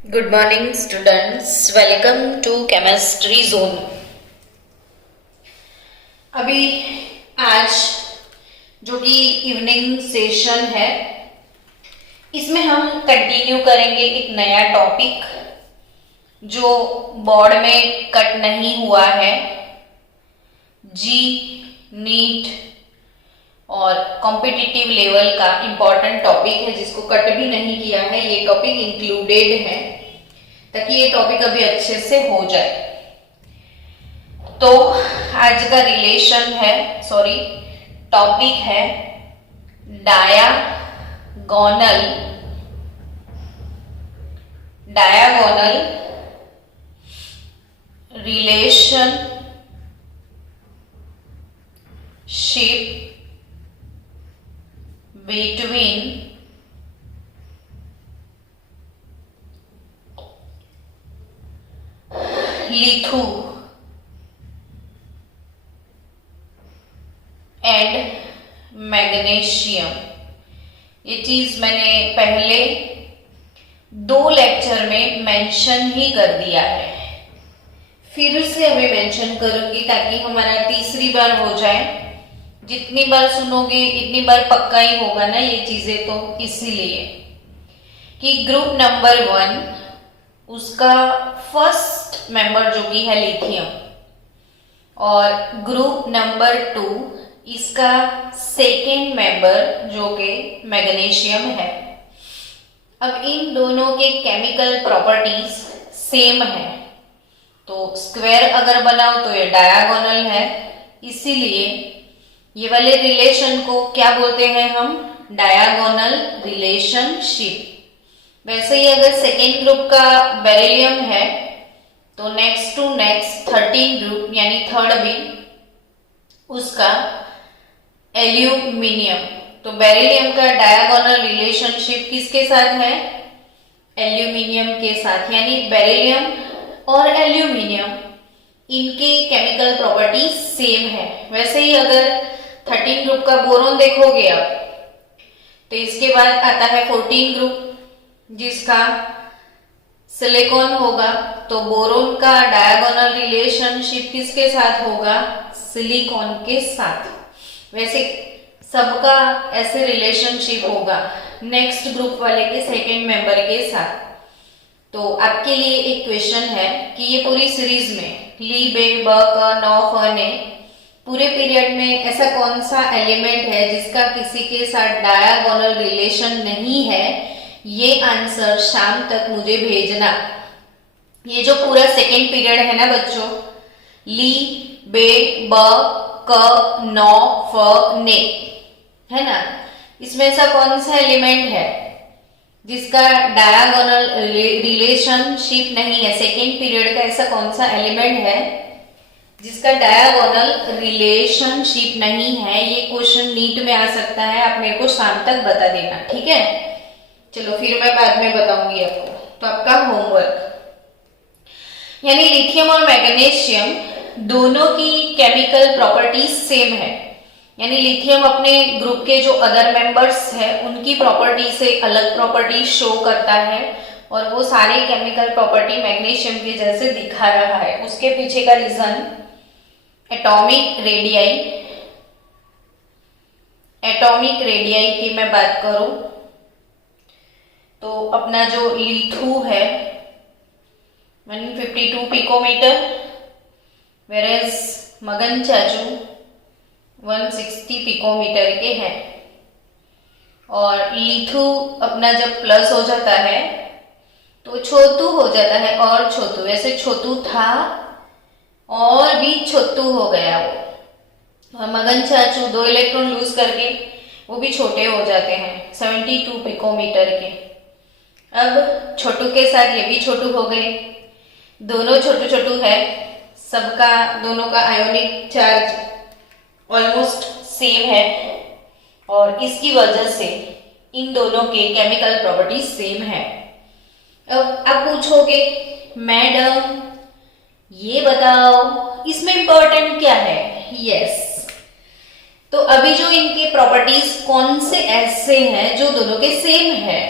Good morning students, welcome to chemistry zone। अभी आज जो कि इवनिंग सेशन है इसमें हम कंटिन्यू करेंगे एक नया टॉपिक जो बोर्ड में कट नहीं हुआ है। जी नीट और कॉम्पिटिटिव लेवल का इम्पॉर्टेंट टॉपिक है जिसको कट भी नहीं किया है। ये टॉपिक इंक्लूडेड है ताकि ये टॉपिक अभी अच्छे से हो जाए। तो आज का टॉपिक है diagonal relationship between lithu and magnesium. ये चीज मैंने पहले 2 लेक्चर में मेंशन ही कर दिया है, फिर से अभी मेंशन करूंगी ताकि हमारा तीसरी बार हो जाए। जितनी बार सुनोगे इतनी बार पक्का ही होगा ना ये चीजें। तो इसीलिए कि ग्रुप नंबर 1 उसका फर्स्ट मेंबर जो कि है लिथियम और ग्रुप नंबर 2 इसका सेकेंड मेंबर जो कि मैग्नीशियम है। अब इन दोनों के केमिकल प्रॉपर्टीज सेम है तो स्क्वायर अगर बनाओ तो ये डायगोनल है, इसीलिए ये वाले रिलेशन को क्या बोलते हैं हम? Diagonal relationship. वैसे ही अगर सेकेंड ग्रुप का बेरिलियम है तो नेक्स्ट टू नेक्स्ट 13 ग्रुप यानी थर्ड भी उसका एल्यूमिनियम। तो बेरिलियम का डायगोनल रिलेशनशिप किसके साथ है? एल्यूमिनियम के साथ। यानी बेरिलियम और एल्यूमिनियम इनकी केमिकल प्रॉपर्टी सेम है। वैसे ही अगर 13 ग्रुप का बोरोन देखोगे आप तो इसके बाद आता है 14 ग्रुप जिसका सिलिकॉन होगा। तो बोरोन का डायगोनल रिलेशनशिप किसके साथ होगा? सिलिकॉन के साथ। वैसे सबका ऐसे रिलेशनशिप होगा नेक्स्ट ग्रुप वाले के सेकेंड मेंबर के साथ। तो आपके लिए एक क्वेश्चन है कि ये पूरी सीरीज में ली बे ब क नौ फ ने पूरे पीरियड में ऐसा कौन सा एलिमेंट है जिसका किसी के साथ डायगोनल रिलेशन नहीं है? ये आंसर शाम तक मुझे भेजना। ये जो पूरा सेकेंड पीरियड है ना बच्चों, ली बे ब क नौ फ ने, है ना, इसमें ऐसा कौन सा एलिमेंट है जिसका डायगोनल रिलेशनशिप नहीं है? सेकेंड पीरियड का ऐसा कौन सा एलिमेंट है जिसका डायगोनल रिलेशनशिप नहीं है? ये क्वेश्चन नीट में आ सकता है। आप मेरे को शाम तक बता देना, ठीक है? चलो फिर मैं बाद में बताऊंगी आपको। तो आपका होमवर्क यानी लिथियम और मैग्नीशियम दोनों की केमिकल प्रॉपर्टीज सेम है। यानी लिथियम अपने ग्रुप के जो अदर मेंबर्स है उनकी प्रॉपर्टी से अलग प्रॉपर्टी शो करता है और वो सारे केमिकल प्रॉपर्टी मैग्नीशियम के जैसे दिखा रहा है। उसके पीछे का रीजन एटॉमिक रेडियाई की मैं बात करूं तो अपना जो लिथु है 152 पिकोमीटर, वेरेज मगन चाचू 160 पिकोमीटर के हैं। और लिथु अपना जब प्लस हो जाता है तो छोटू हो जाता है और छोटू, वैसे छोटू था और भी छोटू हो गया वो। और मगन चाचू 2 इलेक्ट्रॉन लूज करके वो भी छोटे हो जाते हैं 72 पिकोमीटर के। अब छोटू के साथ ये भी छोटू हो गए, दोनों छोटू छोटू है, सबका दोनों का आयोनिक चार्ज ऑलमोस्ट सेम है और इसकी वजह से इन दोनों के केमिकल प्रॉपर्टीज सेम है। अब आप पूछोगे मैडम ये बताओ इसमें इंपॉर्टेंट क्या है? यस, तो अभी जो इनके प्रॉपर्टीज कौन से ऐसे हैं जो दोनों के सेम है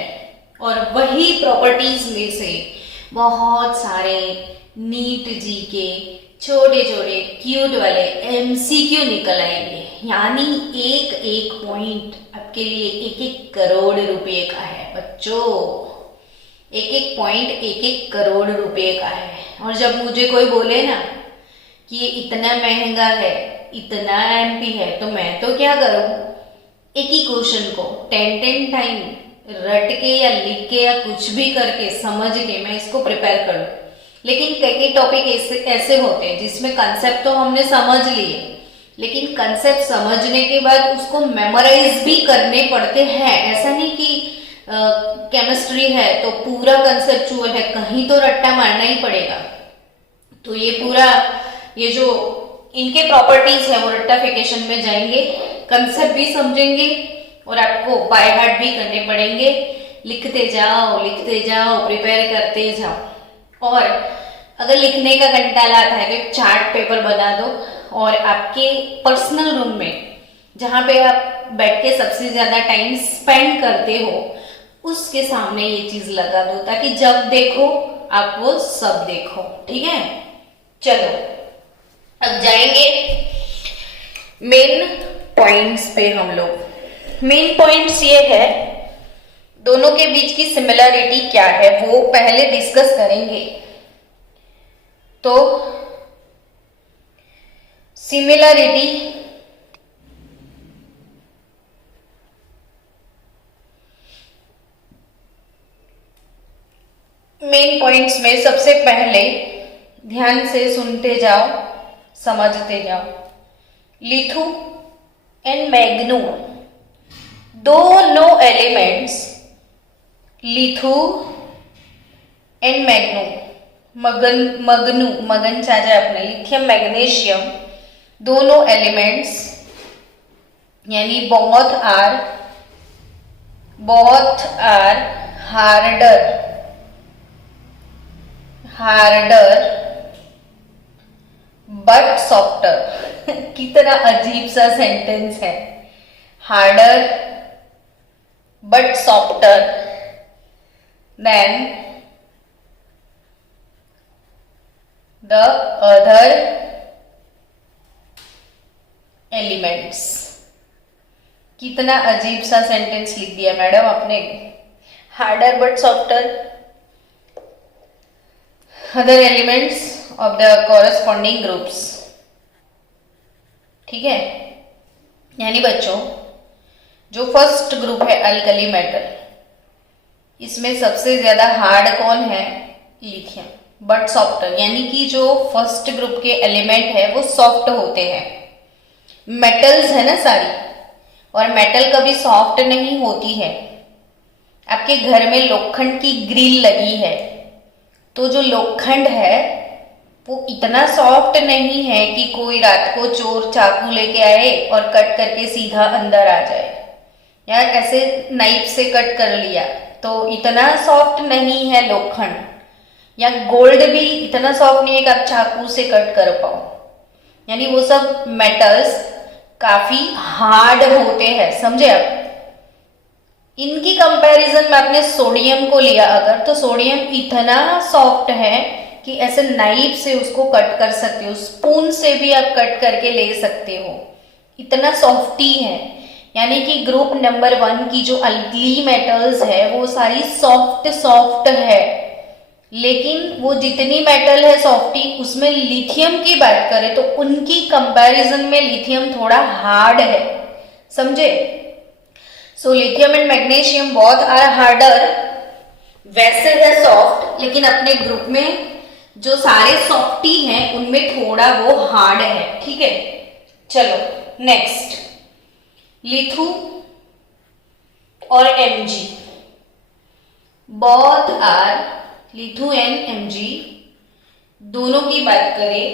और वही प्रॉपर्टीज में से बहुत सारे नीट जी के छोटे छोटे क्यूट वाले एमसीक्यू निकल आएंगे, यानी एक एक पॉइंट आपके लिए एक एक करोड़ रुपए का है बच्चों। एक एक पॉइंट एक एक करोड़ रुपए का है। और जब मुझे कोई बोले ना कि ये इतना महंगा है, इतना एमपी है, तो मैं तो क्या करूं, एक ही क्वेश्चन को 10 टाइम रट के या लिख के या कुछ भी करके समझ के मैं इसको प्रिपेयर करूं। लेकिन कई टॉपिक ऐसे होते हैं जिसमें कंसेप्ट तो हमने समझ लिए, लेकिन कंसेप्ट समझने के बाद उसको मेमोराइज भी करने पड़ते हैं। ऐसा नहीं कि केमिस्ट्री है तो पूरा कंसेप्चुअल है, कहीं तो रट्टा मारना ही पड़ेगा। तो ये पूरा ये जो इनके प्रॉपर्टीज है वो रट्टाफिकेशन में जाएंगे, कंसेप्ट भी समझेंगे और आपको बाय हार्ट भी करने पड़ेंगे। लिखते जाओ, प्रिपेयर करते जाओ। और अगर लिखने का कंटाला आता है तो चार्ट पेपर बना दो और आपके पर्सनल रूम में जहां पे आप बैठ के सबसे ज्यादा टाइम स्पेंड करते हो उसके सामने ये चीज लगा दो, ताकि जब देखो आप वो सब देखो। ठीक है, चलो अब जाएंगे मेन पॉइंट्स पे। हम लोग मेन पॉइंट्स ये है, दोनों के बीच की सिमिलरिटी क्या है वो पहले डिस्कस करेंगे। तो सिमिलरिटी मेन पॉइंट्स में सबसे पहले ध्यान से सुनते जाओ, समझते जाओ। लिथु एंड मैग्नू, दोनों एलिमेंट्स लिथु एंड मैग्नू, मगन चाचा अपने लिथियम मैग्नीशियम, दोनों एलिमेंट्स यानी both are harder but softer. कितना अजीब सा सेंटेंस है, harder but softer than the other elements. कितना अजीब सा सेंटेंस लिख दिया मैडम आपने, harder but softer other elements of the corresponding groups। ठीक है, यानी बच्चों जो फर्स्ट ग्रुप है अल्कली मेटल, इसमें सबसे ज्यादा हार्ड कौन है, लिथियम, बट सॉफ्टर यानी कि जो फर्स्ट ग्रुप के एलिमेंट है वो सॉफ्ट होते हैं। मेटल्स है ना सारी, और मेटल कभी सॉफ्ट नहीं होती है। आपके घर में लोखंड की ग्रिल लगी है तो जो लोखंड है वो इतना सॉफ्ट नहीं है कि कोई रात को चोर चाकू लेके आए और कट करके सीधा अंदर आ जाए, या ऐसे नाइफ से कट कर लिया तो इतना सॉफ्ट नहीं है लोखंड। या गोल्ड भी इतना सॉफ्ट नहीं है कि आप चाकू से कट कर पाओ। यानी वो सब मेटल्स काफी हार्ड होते हैं, समझे आप। इनकी कंपैरिजन में आपने सोडियम को लिया अगर, तो सोडियम इतना सॉफ्ट है कि ऐसे नाइफ से उसको कट कर सकते हो, स्पून से भी आप कट करके ले सकते हो, इतना सॉफ्टी है। यानी कि ग्रुप नंबर 1 की जो अल्कली मेटल्स है वो सारी सॉफ्ट है। लेकिन वो जितनी मेटल है सॉफ्टी, उसमें लिथियम की बात करें तो उनकी कंपैरिजन में लिथियम थोड़ा हार्ड है, समझे। So lithium and magnesium both are harder, वैसे है सॉफ्ट, लेकिन अपने ग्रुप में जो सारे सॉफ्टी हैं उनमें थोड़ा वो हार्ड है। ठीक है, चलो नेक्स्ट, लिथु और Mg, बोथ आर लिथु एंड Mg, दोनों की बात करें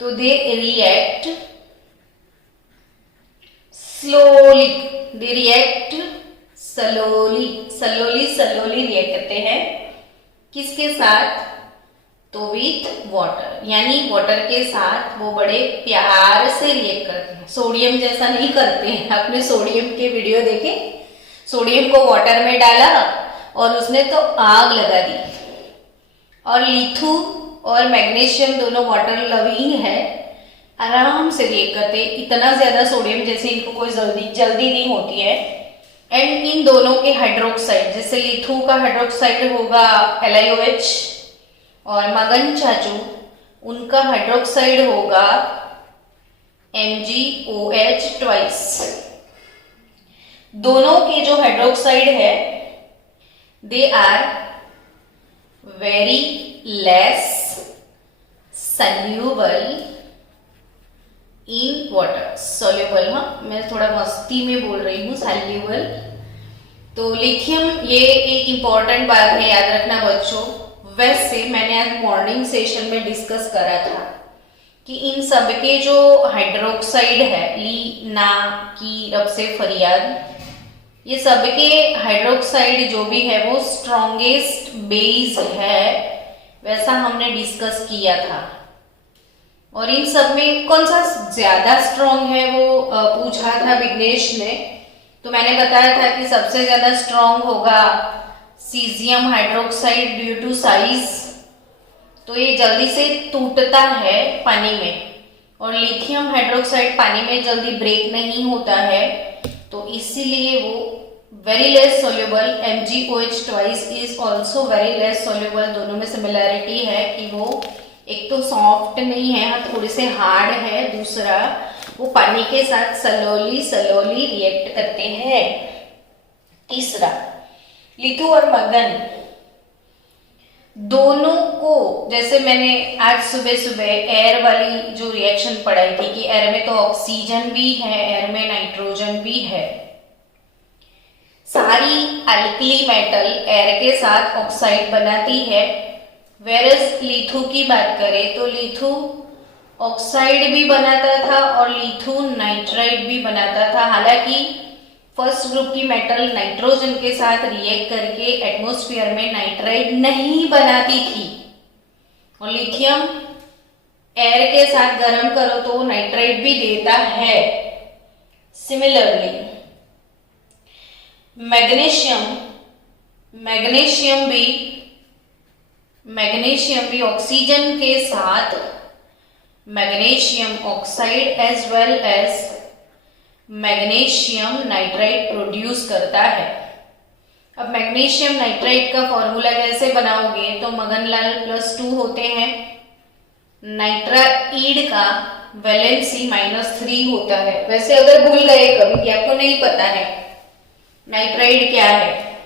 तो they react slowly, they react slowly react करते हैं। किसके साथ, तो विथ वाटर, यानी वाटर के साथ वो बड़े प्यार से रिएक्ट करते हैं, सोडियम जैसा नहीं करते हैं। आपने सोडियम के वीडियो देखे, सोडियम को वाटर में डाला और उसने तो आग लगा दी, और लिथु और मैग्नीशियम दोनों वाटर लविंग है, आराम से रिएक्ट करते हैं, इतना ज्यादा सोडियम जैसे इनको कोई जल्दी नहीं होती है। एंड इन दोनों के हाइड्रोक्साइड, जैसे लिथु का हाइड्रोक्साइड होगा LiOH और मगन चाचू उनका हाइड्रोक्साइड होगा MgOH ट्वाइस। दोनों के जो हाइड्रोक्साइड है they are very less soluble in water. Soluble, हाँ मैं थोड़ा मस्ती में बोल रही हूँ, सॉल्यूबल। तो लिथियम, ये एक इंपॉर्टेंट बात है, याद रखना बच्चों। वैसे मैंने आज मॉर्निंग सेशन में डिस्कस करा था कि इन सब के जो हाइड्रोक्साइड है, ली ना की रब से फरियाद, ये सब के हाइड्रोक्साइड जो भी है वो स्ट्रॉन्गेस्ट बेस है, वैसा हमने डिस्कस किया था। और इन सब में कौन सा ज्यादा स्ट्रॉन्ग है वो पूछा था विघ्नेश ने, तो मैंने बताया था कि सबसे ज्यादा स्ट्रॉन्ग होगा caesium hydroxide due to size, तो ये जल्दी से टूटता है पानी में, और लिथियम हाइड्रोक्साइड पानी में जल्दी ब्रेक नहीं होता है, तो इसीलिए वो very less soluble. MgOH twice is also very less soluble. दोनों में सिमिलैरिटी है कि वो एक तो सॉफ्ट नहीं है, थोड़े से हार्ड है, दूसरा वो पानी के साथ सलोली रिएक्ट करते हैं। तीसरा, लिथु और मगन दोनों को, जैसे मैंने आज सुबह एयर वाली जो रिएक्शन पढ़ाई थी कि एयर में तो ऑक्सीजन भी है, एयर में नाइट्रोजन भी है, सारी अल्कली मेटल एयर के साथ ऑक्साइड बनाती है। वेरस लिथु की बात करें तो लिथु ऑक्साइड भी बनाता था और लिथु नाइट्राइड भी बनाता था। हालांकि फर्स्ट ग्रुप की मेटल नाइट्रोजन के साथ रिएक्ट करके एटमॉस्फेयर में नाइट्राइड नहीं बनाती थी, और लिथियम एयर के साथ गर्म करो तो नाइट्राइड भी देता है। सिमिलरली मैग्नीशियम भी ऑक्सीजन के साथ magnesium oxide as well as magnesium nitride produce करता है। अब मैग्नीशियम नाइट्राइड का फॉर्मूला कैसे बनाओगे, तो मगनलाल +2 होते हैं, नाइट्राइड का वैलेंसी -3 होता है। वैसे अगर भूल गए कभी कि आपको नहीं पता है नाइट्राइड क्या है,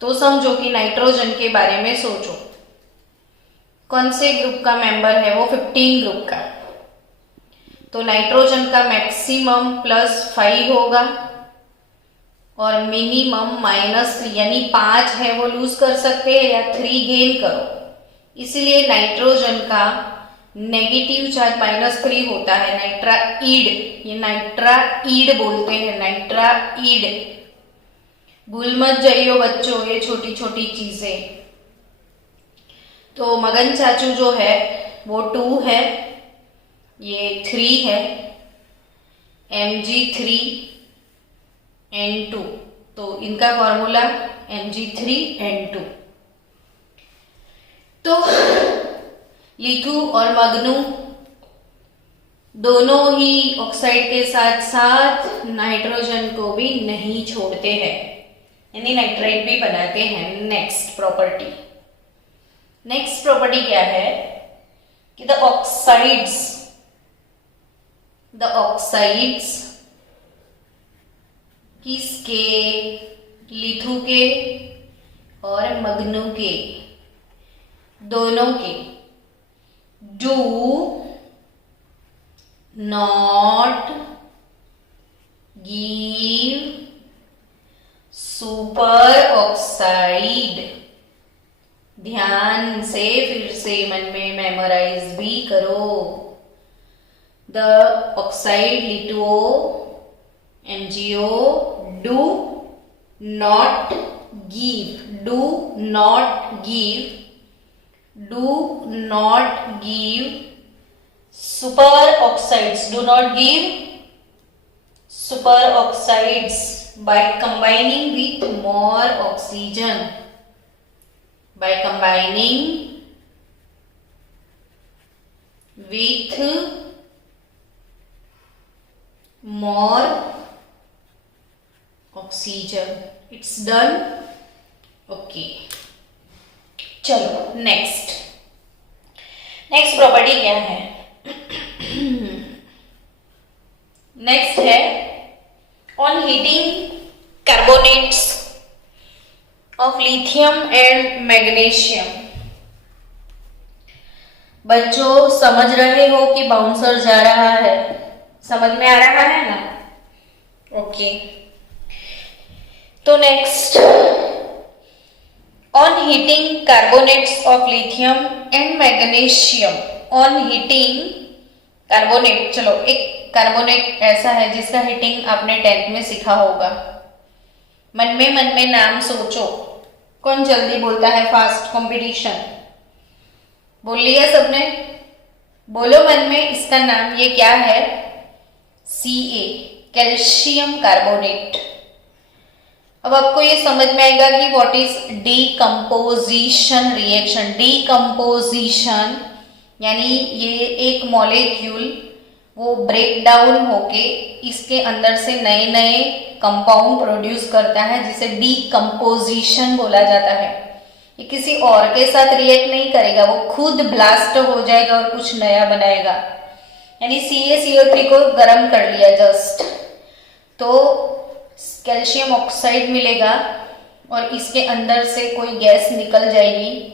तो समझो कि नाइट्रोजन के बारे में सोचो, कौन से ग्रुप का मेंबर है वो, 15 ग्रुप का, तो नाइट्रोजन का मैक्सिमम +5 होगा और मिनिमम -3, यानी 5 है वो लूज कर सकते हैं या 3 गेन करो। इसीलिए नाइट्रोजन का नेगेटिव चार्ज -3 होता है। नाइट्राइड, ये नाइट्राइड बोलते हैं, नाइट्राइड। भूल मत जाइयो बच्चों ये छोटी छोटी चीजें। तो मगन चाचू जो है वो 2 है, ये 3 है, Mg3N2, तो इनका फॉर्मूला Mg3N2। तो लिथु और मगनू दोनों ही ऑक्साइड के साथ साथ नाइट्रोजन को भी नहीं छोड़ते हैं, यानी नाइट्राइड भी बनाते हैं। नेक्स्ट प्रॉपर्टी क्या है कि द ऑक्साइड्स किसके, लिथु के और मगनू के, दोनों के, do not give super oxide. ध्यान से फिर से मन में मेमोराइज भी करो। द ऑक्साइड लिथुओ MgO do not give super oxides by combining with more oxygen. By combining with more oxygen. It's done. Okay. चलो नेक्स्ट प्रॉपर्टी क्या है? नेक्स्ट है on heating carbonates of lithium and magnesium. बच्चों समझ रहे हो कि बाउंसर जा रहा है? समझ में आ रहा है ना? ओके। तो next on heating carbonates of lithium and magnesium. On heating carbonate, चलो एक कार्बोनेट ऐसा है जिसका हीटिंग आपने 10th में सीखा होगा। मन में नाम सोचो, कौन जल्दी बोलता है? Fast competition. बोल लिया सबने? बोलो मन में इसका नाम। ये क्या है? Ca, calcium carbonate. अब आपको ये समझ में आएगा कि what is decomposition reaction. Decomposition यानी ये एक मॉलिक्यूल वो ब्रेक डाउन होके इसके अंदर से नए नए कंपाउंड प्रोड्यूस करता है, जिसे डीकम्पोजिशन बोला जाता है। ये किसी और के साथ रिएक्ट नहीं करेगा, वो खुद ब्लास्ट हो जाएगा और कुछ नया बनाएगा। यानी CaCO3 को गर्म कर लिया जस्ट, तो कैल्शियम ऑक्साइड मिलेगा और इसके अंदर से कोई गैस निकल जाएगी,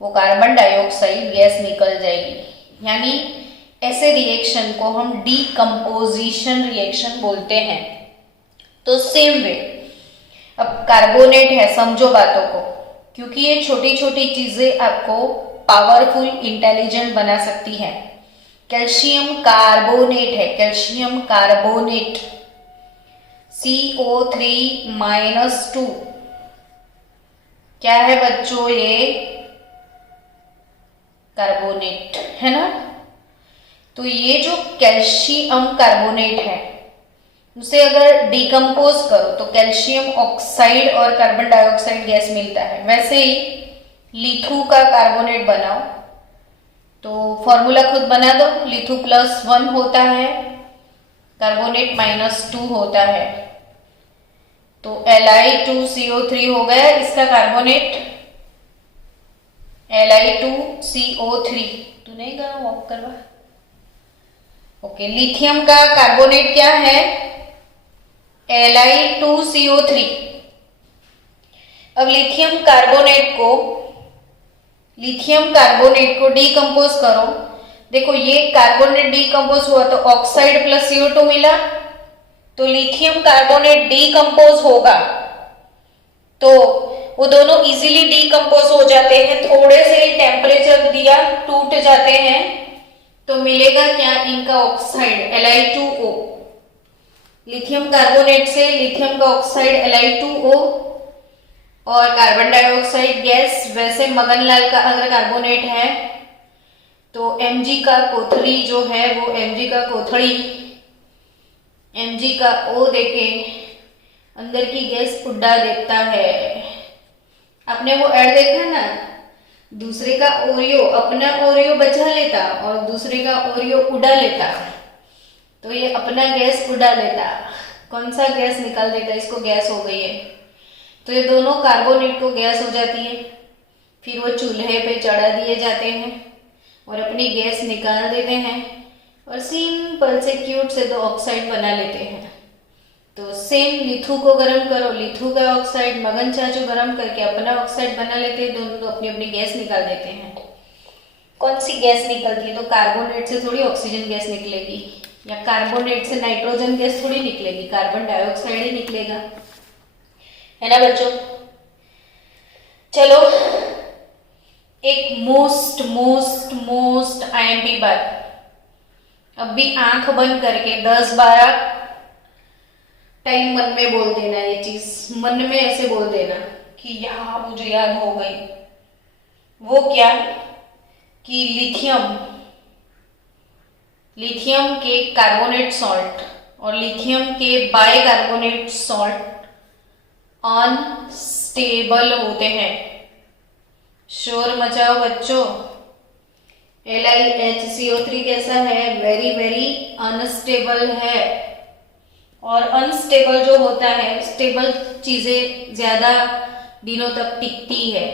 वो कार्बन डाइऑक्साइड गैस निकल जाएगी। यानी ऐसे रिएक्शन को हम डीकम्पोजिशन रिएक्शन बोलते हैं। तो सेम वे अब कार्बोनेट है, समझो बातों को, क्योंकि ये छोटी छोटी चीजें आपको पावरफुल इंटेलिजेंट बना सकती है। कैल्शियम कार्बोनेट है, कैल्शियम कार्बोनेट CO3-2 क्या है बच्चों? ये कार्बोनेट है ना। तो ये जो कैल्शियम कार्बोनेट है उसे अगर डिकम्पोज करो तो कैल्शियम ऑक्साइड और कार्बन डाइऑक्साइड गैस मिलता है। वैसे ही लिथु का कार्बोनेट बनाओ तो फॉर्मूला खुद बना दो। लिथु +1 होता है, कार्बोनेट -2 होता है, तो Li2CO3 हो गया इसका कार्बोनेट। Li2CO3 तू नहीं करा वॉक करवा। ओके, लिथियम का कार्बोनेट क्या है? Li2CO3। अब लिथियम कार्बोनेट को डिकम्पोज करो। देखो ये कार्बोनेट डिकम्पोज हुआ तो ऑक्साइड प्लस CO2 मिला, तो लिथियम कार्बोनेट डिकम्पोज होगा तो वो दोनों इजीली डिकम्पोज हो जाते हैं। थोड़े से टेम्परेचर दिया टूट जाते हैं, तो मिलेगा क्या? इनका ऑक्साइड Li2O। लिथियम कार्बोनेट से लिथियम का ऑक्साइड Li2O और कार्बन डाइऑक्साइड गैस। वैसे मगनलाल का अगर कार्बोनेट है तो Mg का कोथળી जो है वो Mg का कोथળી Mg का O देके अंदर की गैस उड़ा देता है। आपने वो ऐड देखा ना, दूसरे का ओरियो अपना ओरियो बचा लेता और दूसरे का ओरियो उड़ा लेता, तो ये अपना गैस उड़ा लेता। कौन सा गैस निकाल देता? इसको गैस हो गई है, तो ये दोनों कार्बोनेट को गैस हो जाती है। फिर वो चूल्हे पे चढ़ा दिए जाते हैं और अपनी गैस निकाल देते हैं और सिंपल से क्यूट से 2 ऑक्साइड बना लेते हैं। तो सेम लिथु को गर्म करो, लिथु का ऑक्साइड मगन चाचू गर्म करके अपना ऑक्साइड बना लेते हैं, दोनों अपनी अपनी गैस निकाल देते हैं। कौन सी गैस निकलती है? तो कार्बोनेट से थोड़ी ऑक्सीजन गैस निकलेगी, या कार्बोनेट से नाइट्रोजन गैस थोड़ी निकलेगी, कार्बन डाइऑक्साइड ही निकलेगा, है ना बच्चों। चलो एक मोस्ट IMP बात, अब भी आंख बंद करके 10-12 टाइम मन में बोल देना। ये चीज मन में ऐसे बोल देना कि यहाँ मुझे याद हो गई। वो क्या? कि लिथियम के कार्बोनेट सॉल्ट और लिथियम के बाइकार्बोनेट सॉल्ट अनस्टेबल होते हैं। शोर मचाओ बच्चों। LiHCO3 कैसा है? वेरी वेरी अनस्टेबल है। और अनस्टेबल जो होता है, स्टेबल चीजें ज्यादा दिनों तक टिकती है।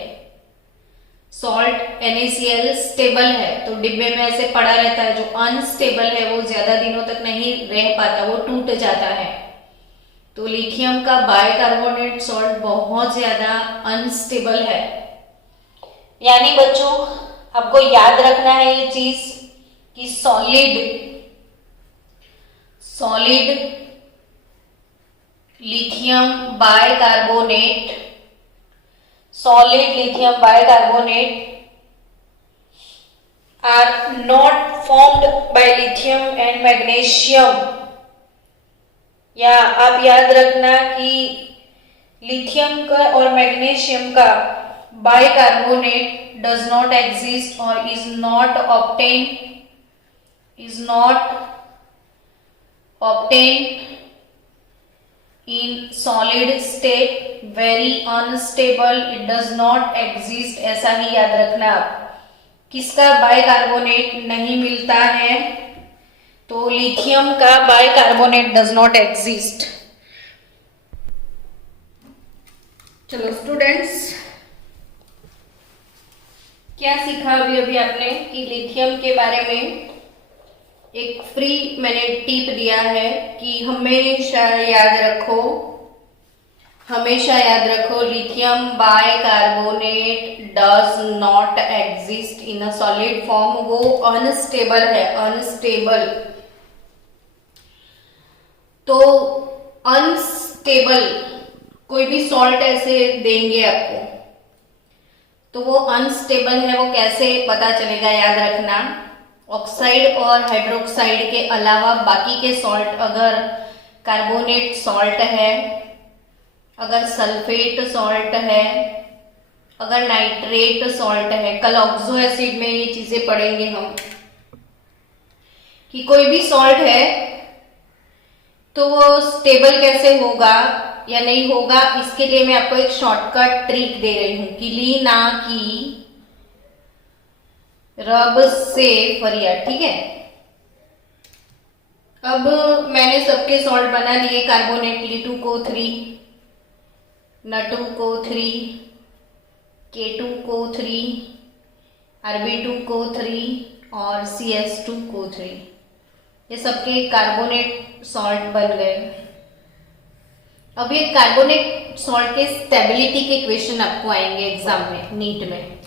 सॉल्ट NaCl स्टेबल है, तो डिब्बे में ऐसे पड़ा रहता है। जो अनस्टेबल है वो ज्यादा दिनों तक नहीं रह पाता, वो टूट जाता है। तो लिथियम का बाइकार्बोनेट सॉल्ट बहुत ज्यादा अनस्टेबल है। यानी बच्चों आपको याद रखना है ये चीज कि solid lithium bicarbonate are not formed by lithium and magnesium। या आप याद रखना कि लिथियम का और मैग्नीशियम का bicarbonate does not exist or is not obtained in solid state, very unstable, it does not exist। ऐसा ही याद रखना आप। किसका बाइकार्बोनेट नहीं मिलता है? तो लिथियम का बाइकार्बोनेट डज नॉट एग्जिस्ट। चलो स्टूडेंट्स, क्या सीखा अभी आपने कि लिथियम के बारे में एक फ्री मैंने टिप दिया है कि हमेशा याद रखो lithium bicarbonate does not exist in a solid form. वो अनस्टेबल है, अनस्टेबल। तो अनस्टेबल कोई भी सॉल्ट ऐसे देंगे आपको, तो वो अनस्टेबल है, वो कैसे पता चलेगा? याद रखना, ऑक्साइड और हाइड्रोक्साइड के अलावा बाकी के सॉल्ट, अगर कार्बोनेट सॉल्ट है, अगर सल्फेट सॉल्ट है, अगर नाइट्रेट सॉल्ट है, कल ऑक्सो एसिड में ये चीजें पढ़ेंगे हम कि कोई भी सॉल्ट है तो वो स्टेबल कैसे होगा या नहीं होगा। इसके लिए मैं आपको एक शॉर्टकट ट्रिक दे रही हूं कि लीना की रब से फरियाद। ठीक है, अब मैंने सबके सॉल्ट बना लिए। Carbonate Li2O3, Na2CO3, K2O3, Rb2O3 और CS2O3, ये सबके कार्बोनेट सॉल्ट बन गए। अब ये कार्बोनेट सॉल्ट के स्टेबिलिटी के क्वेश्चन आपको आएंगे एग्जाम में, नीट में।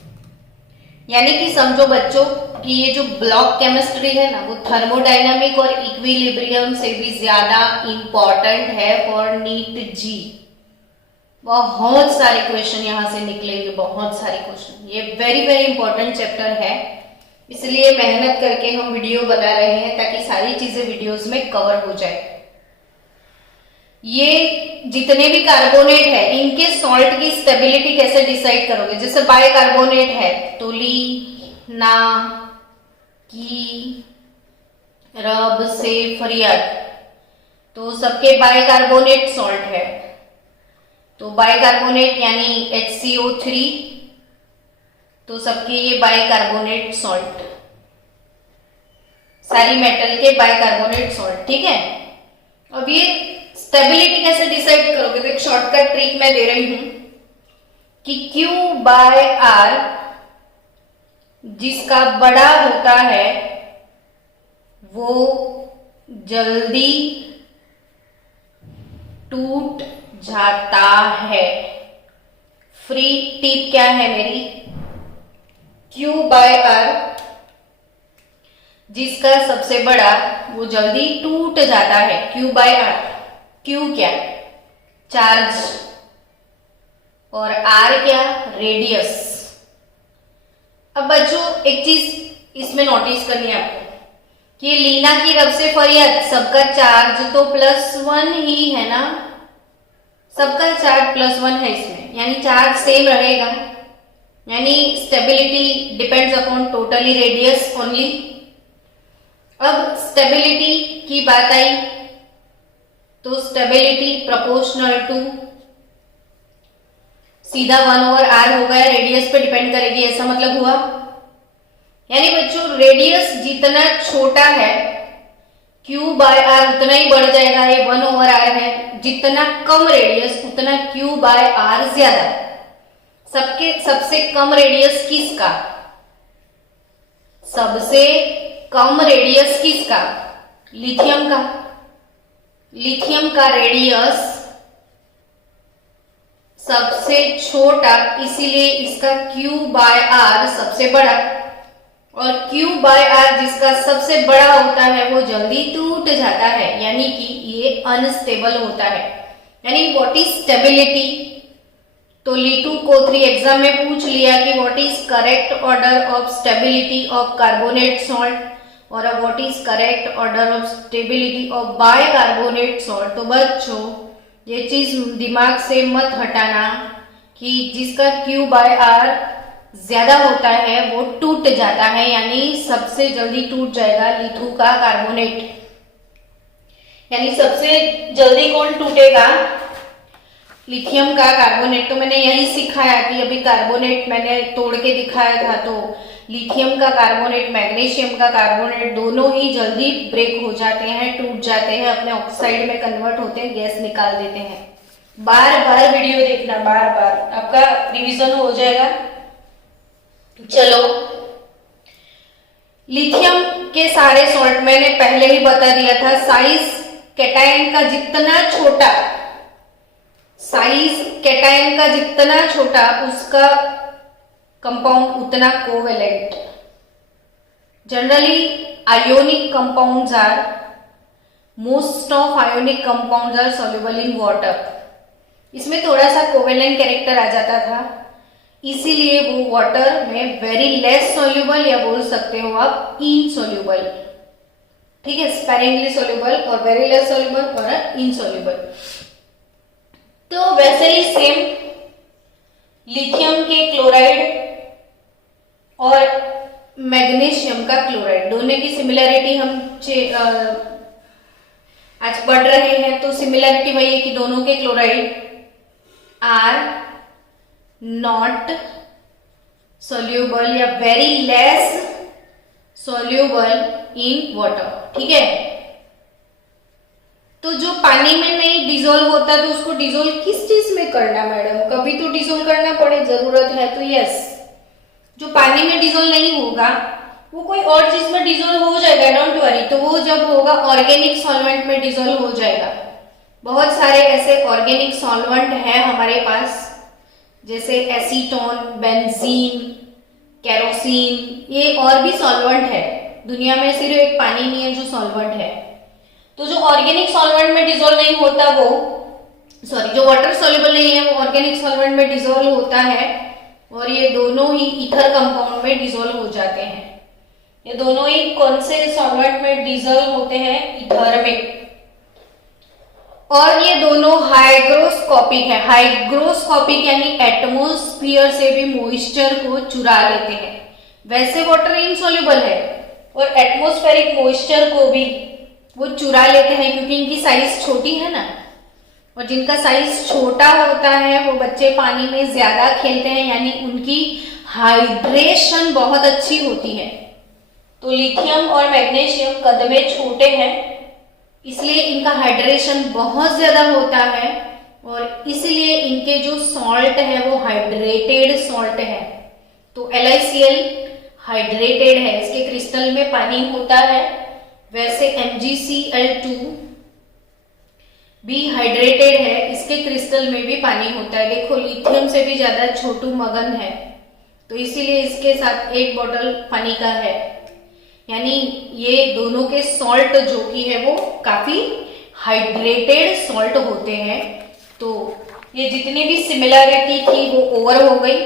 यानी कि समझो बच्चों कि ये जो ब्लॉक केमिस्ट्री है ना, वो थर्मोडायनामिक और इक्विलिब्रियम से भी ज्यादा इंपॉर्टेंट है फॉर नीट जी। बहुत सारे क्वेश्चन यहां से निकलेंगे, बहुत सारे क्वेश्चन। ये वेरी वेरी इंपॉर्टेंट चैप्टर है, इसलिए मेहनत करके हम वीडियो बना रहे हैं ताकि सारी चीजें वीडियोस में कवर हो जाए। ये जितने भी कार्बोनेट है, इनके सॉल्ट की स्टेबिलिटी कैसे डिसाइड करोगे? जैसे बाइकार्बोनेट है तो ली, ना, की, रब से फरियाद, तो सबके बाइकार्बोनेट सॉल्ट है। तो बाइकार्बोनेट यानी HCO3, तो सबके ये बाइकार्बोनेट सॉल्ट, सारी मेटल के बाइकार्बोनेट सॉल्ट। ठीक है, अब ये स्टेबिलिटी कैसे डिसाइड करोगे? तो एक शॉर्टकट ट्रिक मैं दे रही हूं कि Q/R जिसका बड़ा होता है वो जल्दी टूट जाता है। फ्री टिप क्या है मेरी? Q/R जिसका सबसे बड़ा वो जल्दी टूट जाता है। Q/R, Q क्या? चार्ज, और R क्या? रेडियस। अब बच्चों एक चीज इसमें नोटिस करनी है आपको कि लीना की रब से फरियाद, सबका चार्ज तो +1 ही है ना, सबका चार्ज +1 है इसमें, यानी चार्ज सेम रहेगा, यानी stability depends upon totally radius only. अब स्टेबिलिटी की बात आई तो स्टेबिलिटी प्रोपोर्शनल टू सीधा 1/R हो गया, रेडियस पे डिपेंड करेगी, ऐसा मतलब हुआ। यानी बच्चों रेडियस जितना छोटा है Q बाय आर उतना ही बढ़ जाएगा, ये 1/r है। जितना कम रेडियस उतना Q बाय आर ज्यादा। सबसे कम रेडियस किसका? सबसे कम रेडियस किसका? लिथियम का। लिथियम का रेडियस सबसे छोटा, इसीलिए इसका Q बाय आर सबसे बड़ा। और Q बाय आर जिसका सबसे बड़ा होता है वो जल्दी टूट जाता है, यानी कि ये अनस्टेबल होता है। यानी व्हाट इज स्टेबिलिटी? तो लीटू को3 एग्जाम में पूछ लिया कि what is correct order of stability of carbonate salt, और what is correct order of stability of bicarbonate salt. तो बच्चों ये चीज दिमाग से मत हटाना कि जिसका Q बाय आर ज्यादा होता है वो टूट जाता है, यानी सबसे जल्दी टूट जाएगा लिथु का कार्बोनेट। यानी सबसे जल्दी कौन टूटेगा? लिथियम का कार्बोनेट। तो मैंने यही सिखाया कि अभी कार्बोनेट मैंने तोड़ के दिखाया था, तो लिथियम का कार्बोनेट, मैग्नीशियम का कार्बोनेट दोनों ही जल्दी ब्रेक हो जाते हैं, टूट जाते हैं, अपने ऑक्साइड में कन्वर्ट होते हैं, गैस निकाल देते हैं। बार बार वीडियो देखना, बार बार, आपका रिवीजन हो जाएगा। चलो, लिथियम के सारे सॉल्ट मैंने पहले ही बता दिया था, साइज कैटायन का जितना छोटा, साइज कैटायन का जितना छोटा उसका कंपाउंड उतना covalent. Generally ionic compounds are, most of ionic compounds are soluble in water. इसमें थोड़ा सा कोवेलेंट कैरेक्टर आ जाता था, इसीलिए वो वाटर में वेरी लेस सॉल्युबल, या बोल सकते हो आप इनसॉल्युबल। ठीक है, स्पेरिंगली सॉल्युबल और वेरी लेस सॉल्युबल और इनसॉल्युबल। तो वैसे ही सेम लिथियम के क्लोराइड और मैग्नीशियम का क्लोराइड दोनों की सिमिलरिटी हम आज पढ़ रहे हैं। तो सिमिलरिटी वही है कि दोनों के क्लोराइड आर नॉट सॉल्युबल या very less soluble in water. ठीक है, तो जो पानी में नहीं डिजोल्व होता तो उसको डिजोल्व किस चीज में करना मैडम? कभी तो डिजोल्व करना पड़े, जरूरत है तो यस। जो पानी में डिजोल्व नहीं होगा वो कोई और चीज में डिजोल्व हो जाएगा, डोंट वरी। तो वो जब होगा ऑर्गेनिक सॉल्वेंट में डिजोल्व हो जाएगा। बहुत सारे ऐसे ऑर्गेनिक सॉल्वेंट है हमारे पास, जैसे एसीटोन, बेंजीन, केरोसिन, ये और भी सॉल्वेंट है दुनिया में, सिर्फ एक पानी नहीं है जो सॉल्वेंट है। तो जो ऑर्गेनिक सॉल्वेंट में डिजोल्व नहीं होता वो, जो वाटर सॉल्युबल नहीं है वो ऑर्गेनिक सॉल्वेंट में डिजोल्व होता है, और ये दोनों ही ईथर कंपाउंड में डिजोल्व हो जाते हैं। ये दोनों ही कौन से सॉल्वेंट में डिजोल्व होते हैं? ईथर में। और ये दोनों हाइग्रोस्कोपिक है। हाइग्रोस्कोपिक यानी एटमॉस्फेयर से भी मॉइस्चर को चुरा लेते हैं। वैसे वाटर इनसॉल्युबल है और एटमॉस्फेरिक मॉइस्चर को भी वो चुरा लेते हैं, क्योंकि इनकी साइज छोटी है ना, और जिनका साइज छोटा होता है वो बच्चे पानी में ज्यादा खेलते हैं, यानी उनकी हाइड्रेशन बहुत अच्छी होती है। तो लिथियम और मैग्नीशियम कद में छोटे हैं, इसलिए इनका हाइड्रेशन बहुत ज्यादा होता है, और इसलिए इनके जो सॉल्ट है वो हाइड्रेटेड सॉल्ट है। तो LiCl हाइड्रेटेड है, इसके क्रिस्टल में पानी होता है। वैसे MgCl2 भी हाइड्रेटेड है, इसके क्रिस्टल में भी पानी होता है। देखो लिथियम से भी ज्यादा छोटू मगन है, तो इसीलिए इसके साथ एक बॉटल पानी का है। यानी ये दोनों के सॉल्ट जो कि है वो काफी हाइड्रेटेड सॉल्ट होते हैं। तो ये जितनी भी सिमिलरिटी थी वो ओवर हो गई।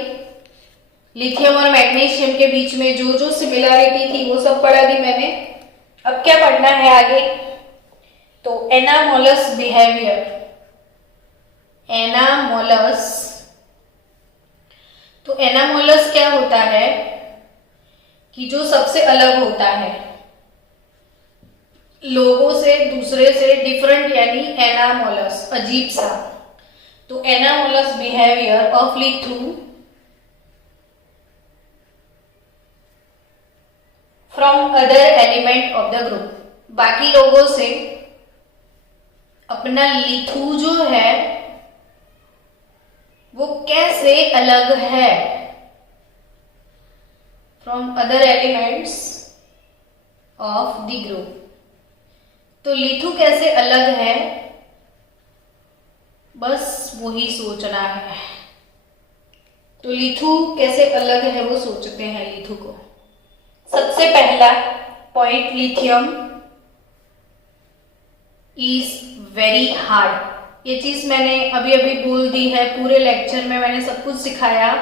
लिथियम और मैग्नीशियम के बीच में जो जो सिमिलरिटी थी वो सब पढ़ा दी मैंने। अब क्या पढ़ना है आगे? तो एनामोलस बिहेवियर। एनामोलस, तो एनामोलस क्या होता है कि जो सबसे अलग होता है लोगों से, दूसरे से डिफरेंट, यानी एनामोलस अजीब सा। तो एनामोलस बिहेवियर ऑफ लिथु from other element of the group, बाकी लोगों से अपना लिथु जो है वो कैसे अलग है, from other elements of the group. तो लिथु कैसे अलग है, बस वही सोचना है। तो लिथु कैसे अलग है वो सोचते हैं लिथु को। सबसे पहला point, lithium is very hard. ये चीज मैंने अभी अभी बोल दी है, पूरे लेक्चर में मैंने सब कुछ सिखाया,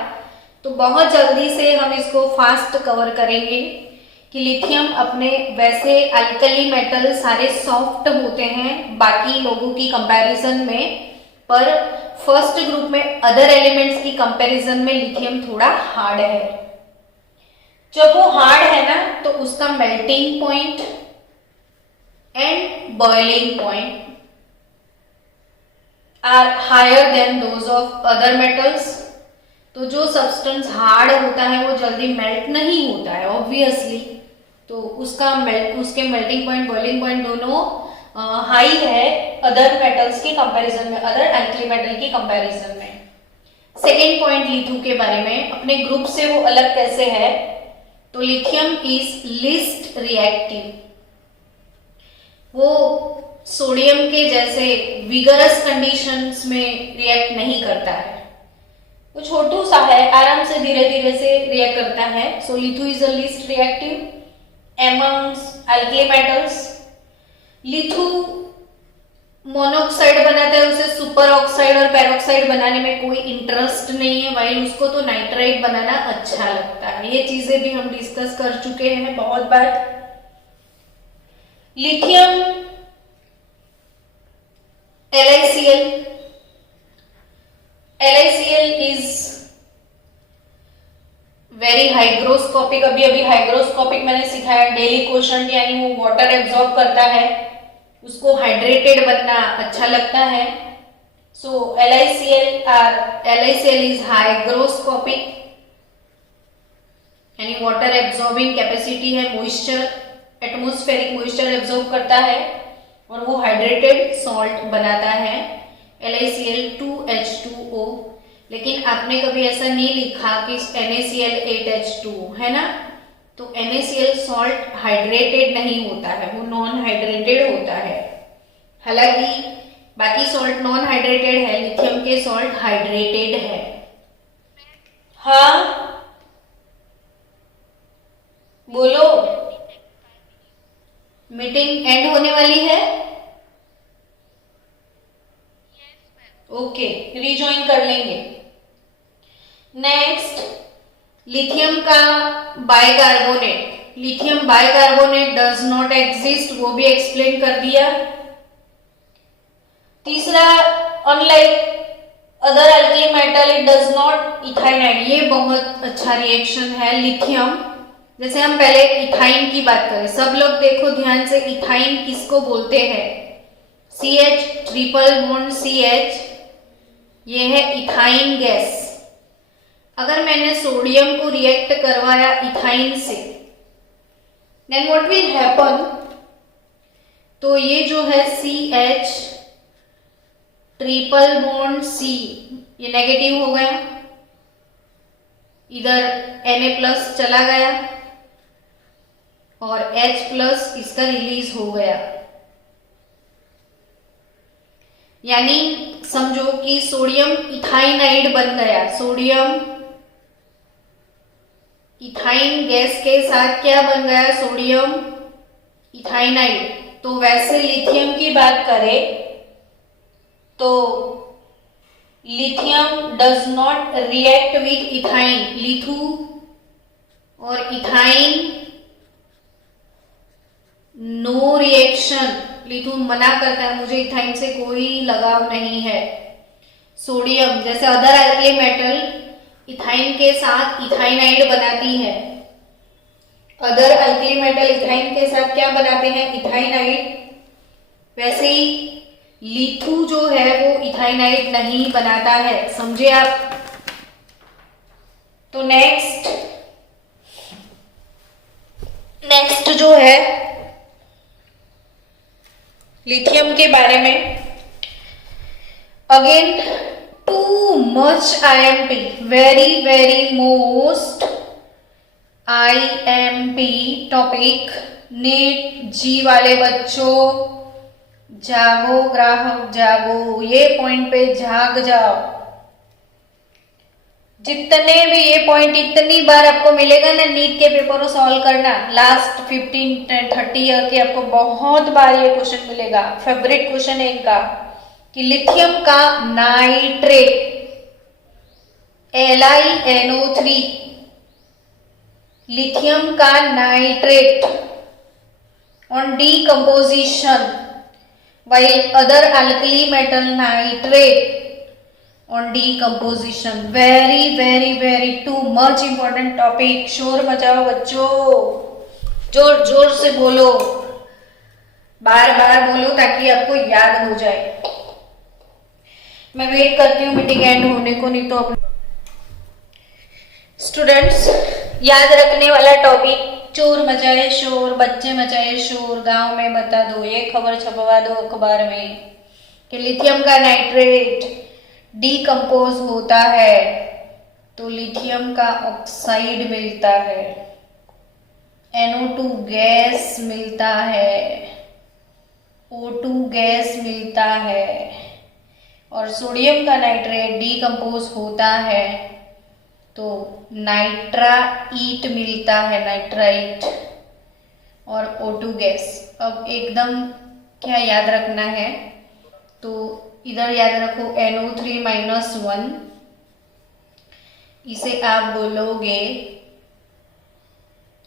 तो बहुत जल्दी से हम इसको फास्ट कवर करेंगे कि लिथियम अपने वैसे अल्कली मेटल सारे सॉफ्ट होते हैं बाकी लोगों की कंपैरिजन में, पर फर्स्ट ग्रुप में अदर एलिमेंट्स की कंपैरिजन में लिथियम थोड़ा हार्ड है। जब वो हार्ड है ना तो उसका melting point and boiling point are higher than those of other metals. तो जो सब्सटेंस हार्ड होता है वो जल्दी मेल्ट नहीं होता है ऑब्वियसली, तो उसके मेल्टिंग पॉइंट बॉइलिंग पॉइंट दोनों हाई है अदर मेटल्स के कंपैरिजन में, अदर अल्कली मेटल की कंपैरिजन में। सेकेंड पॉइंट लिथु के बारे में, अपने ग्रुप से वो अलग कैसे है, तो लिथियम इज लीस्ट रिएक्टिव। वो सोडियम के जैसे विगरस कंडीशंस में रिएक्ट नहीं करता है, वो छोटू सा है, आराम से धीरे धीरे से रिएक्ट करता है। सो लिथु is a least reactive amongst alkali metals. लिथु मोनोऑक्साइड बनाता है, उसे सुपर ऑक्साइड और पेरोक्साइड बनाने में कोई इंटरेस्ट नहीं है, वाइल उसको तो नाइट्राइट बनाना अच्छा लगता है। ये चीजें भी हम डिस्कस कर चुके हैं बहुत बार। Lithium LiCl is very hygroscopic. अभी अभी हाइग्रोस्कोपिक मैंने सिखाया, डेली क्वेश्चन, यानी वो वाटर एब्जॉर्ब करता है, उसको हाइड्रेटेड बनना अच्छा लगता है। सो LiCl इज हाइग्रोस्कोपिक, यानी वाटर एब्जॉर्बिंग कैपेसिटी है, मॉइस्चर, एटमॉस्फेरिक मॉइस्चर एब्जॉर्ब करता है और वो हाइड्रेटेड सॉल्ट बनाता है LiCl2H2O। लेकिन आपने कभी ऐसा नहीं लिखा कि NaCl8H2O है ना, तो NaCl सॉल्ट हाइड्रेटेड नहीं होता है, वो नॉन हाइड्रेटेड होता है। हालांकि बाकी सॉल्ट नॉन हाइड्रेटेड है, लिथियम के सॉल्ट हाइड्रेटेड है। हाँ बोलो, मीटिंग एंड होने वाली है? ओके, रिजॉइन कर लेंगे। नेक्स्ट, लिथियम का bicarbonate. Lithium bicarbonate does not exist, वो भी एक्सप्लेन कर दिया। तीसरा, unlike other alkali metal it does not ethynide. ये बहुत अच्छा रिएक्शन है लिथियम। जैसे हम पहले इथाइन की बात करें, सब लोग देखो ध्यान से, इथाइन किसको बोलते हैं? CH ट्रिपल बॉन्ड CH, ये है इथाइन गैस। अगर मैंने सोडियम को रिएक्ट करवाया इथाइन से, देन व्हाट विल हैपन, तो ये जो है CH ट्रिपल बॉन्ड C, ये नेगेटिव हो गया, इधर Na+ चला गया और H+ इसका रिलीज हो गया। यानी समझो कि सोडियम इथाइनाइड बन गया। सोडियम इथाइन गैस के साथ क्या बन गया? Sodium ethynide. तो वैसे लिथियम की बात करें तो lithium does not react with ethyne. लिथु और इथाइन नो रिएक्शन। लिथु मना करता है, मुझे इथाइन से कोई लगाव नहीं है। सोडियम जैसे अदर अल्कली मेटल इथाइन के साथ इथाइनाइड बनाती है, अदर अल्कली मेटल इथाइन के साथ क्या बनाते हैं? इथाइनाइड। वैसे ही लिथु जो है वो इथाइनाइड नहीं बनाता है, समझे आप? तो नेक्स्ट नेक्स्ट जो है लिथियम के बारे में, again too much IMP, very very most IMP topic. NEET JEE वाले बच्चों जागो, ग्राहक जागो, ये पॉइंट पे जाग जाओ। जितने भी ये पॉइंट इतनी बार आपको मिलेगा ना नीट के पेपर को सॉल्व करना, लास्ट 15-30 ईयर के आपको बहुत बार ये क्वेश्चन मिलेगा। फेवरेट क्वेश्चन है इनका कि लिथियम का नाइट्रेट LiNO3, लिथियम का nitrate on decomposition while other alkali metal nitrate on decomposition। very very very too much important topic। शोर मचाओ बच्चों, जोर जोर से बोलो, बार बार बोलो ताकि आपको याद हो जाए। मैं वेट करती हूँ मीटिंग एंड होने को, नहीं तो स्टूडेंट्स याद रखने वाला टॉपिक, चोर मचाए शोर, बच्चे मचाए शोर, गांव में बता दो, ये खबर छपवा दो अखबार में कि लिथियम का नाइट्रेट डीकंपोज होता है तो लिथियम का ऑक्साइड मिलता है, NO2 गैस मिलता है, O2 गैस मिलता है, और सोडियम का नाइट्रेट डीकंपोज होता है तो नाइट्राइट मिलता है, नाइट्राइट और O2 गैस। अब एकदम क्या याद रखना है, तो इधर याद रखो NO3-1, इसे आप बोलोगे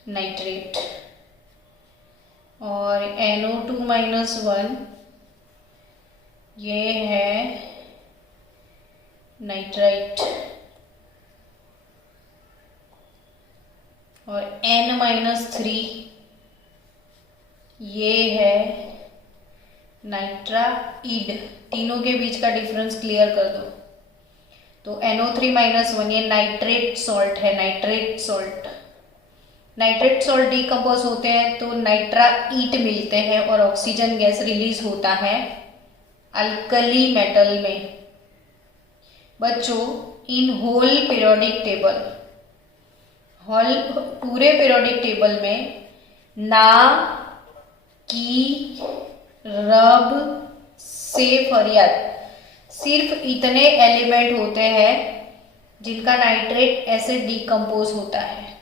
नाइट्रेट, और NO2-1 ये है नाइट्राइट, और N-3 ये है नाइट्राइड। तीनों के बीच का डिफरेंस क्लियर कर दो। तो NO3-1 ये नाइट्रेट सॉल्ट है, nitrate salt. Nitrate salt decompose होते हैं तो नाइट्राइट मिलते हैं और ऑक्सीजन गैस रिलीज होता है अल्कली मेटल में। बच्चों इन होल पीरियोडिक टेबल, पूरे पीरियोडिक टेबल में ना, की, रब से फरियाद, सिर्फ इतने एलिमेंट होते हैं जिनका नाइट्रेट एसिड डिकम्पोज होता है।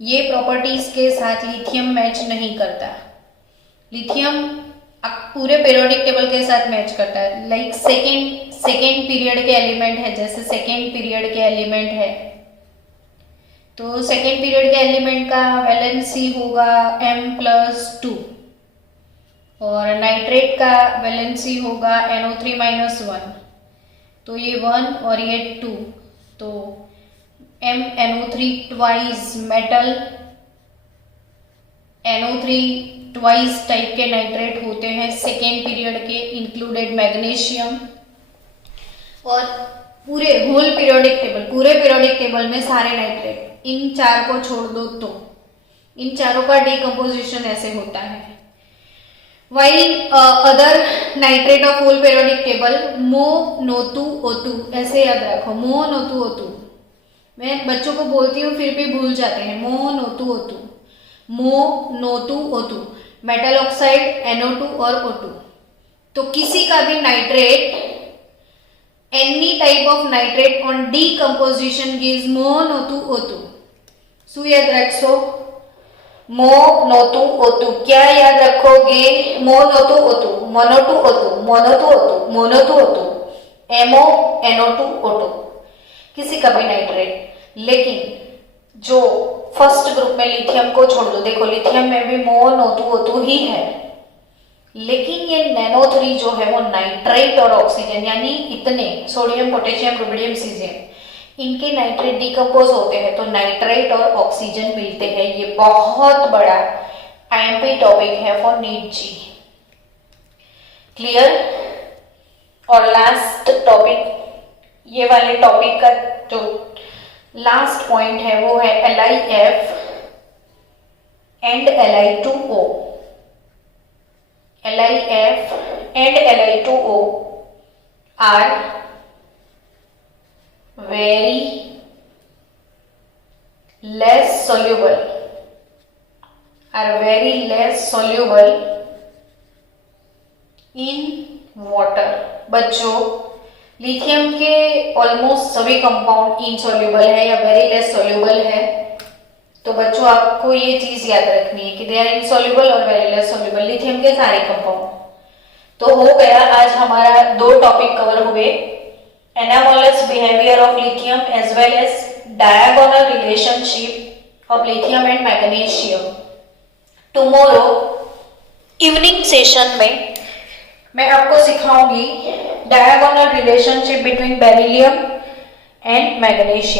ये प्रॉपर्टीज के साथ लिथियम मैच नहीं करता। लिथियम पूरे पीरियोडिक टेबल के साथ मैच करता है, लाइक सेकेंड पीरियड के एलिमेंट है, जैसे सेकेंड पीरियड के एलिमेंट है तो सेकेंड पीरियड के एलिमेंट का वैलेंसी होगा M+2 और नाइट्रेट का वैलेंसी होगा NO3-1, तो ये 1 और ये 2, तो MnO3 twice metal, NO3 twice type के नाइट्रेट होते हैं सेकेंड पीरियड के, इंक्लूडेड मैग्नीशियम। और पूरे होल पीरियोडिक टेबल, पूरे पीरियोडिक टेबल में सारे नाइट्रेट, इन चार को छोड़ दो तो इन चारों का डिकम्पोजिशन ऐसे होता है। While other nitrate of whole periodic table MoNO2O2, ऐसे याद रखो MoNO2O2। मैं बच्चों को बोलती हूँ फिर भी भूल जाते हैं। MoNO2O2, MoNO2O2, metal oxide NO2 और O2। तो किसी का भी nitrate, any type of nitrate on decomposition gives MoNO2O2। सो याद रखो MoNO2O2, क्या याद रखोगे? MoNO2O2, MoNO2O2, MoNO2O2, MoNO2O2, MoNO2O2, किसी का भी नाइट्रेट। लेकिन जो फर्स्ट ग्रुप में लिथियम को छोड़ दो, देखो लिथियम में भी MoNO2O2 ही है, लेकिन ये NaNO3 जो है वो नाइट्रेट और ऑक्सीजन, यानी इतने सोडियम, पोटेशियम, रुबिडियम, सीजियम, इनके नाइट्रेट डिकम्पोज होते हैं तो नाइट्रेट और ऑक्सीजन मिलते हैं। ये बहुत बड़ा आईएमपी टॉपिक है फॉर नीट जी। क्लियर? और लास्ट टॉपिक, ये वाले टॉपिक का जो लास्ट पॉइंट है वो है LiF and Li2O. LiF and Li2O are very less soluble in water. बच्चों, लिथियम के ऑलमोस्ट सभी कंपाउंड इनसॉल्युबल है या वेरी लेस सॉल्युबल है। तो बच्चों आपको ये चीज याद रखनी है कि दे आर इनसॉल्युबल और वेरी लेस सॉल्युबल, लिथियम के सारे कंपाउंड। तो हो गया, आज हमारा 2 टॉपिक कवर हुए, anomalous behaviour of lithium as well as diagonal relationship of lithium and magnesium. Tomorrow evening session में मैं आपको सिखाऊंगी diagonal relationship between beryllium and magnesium.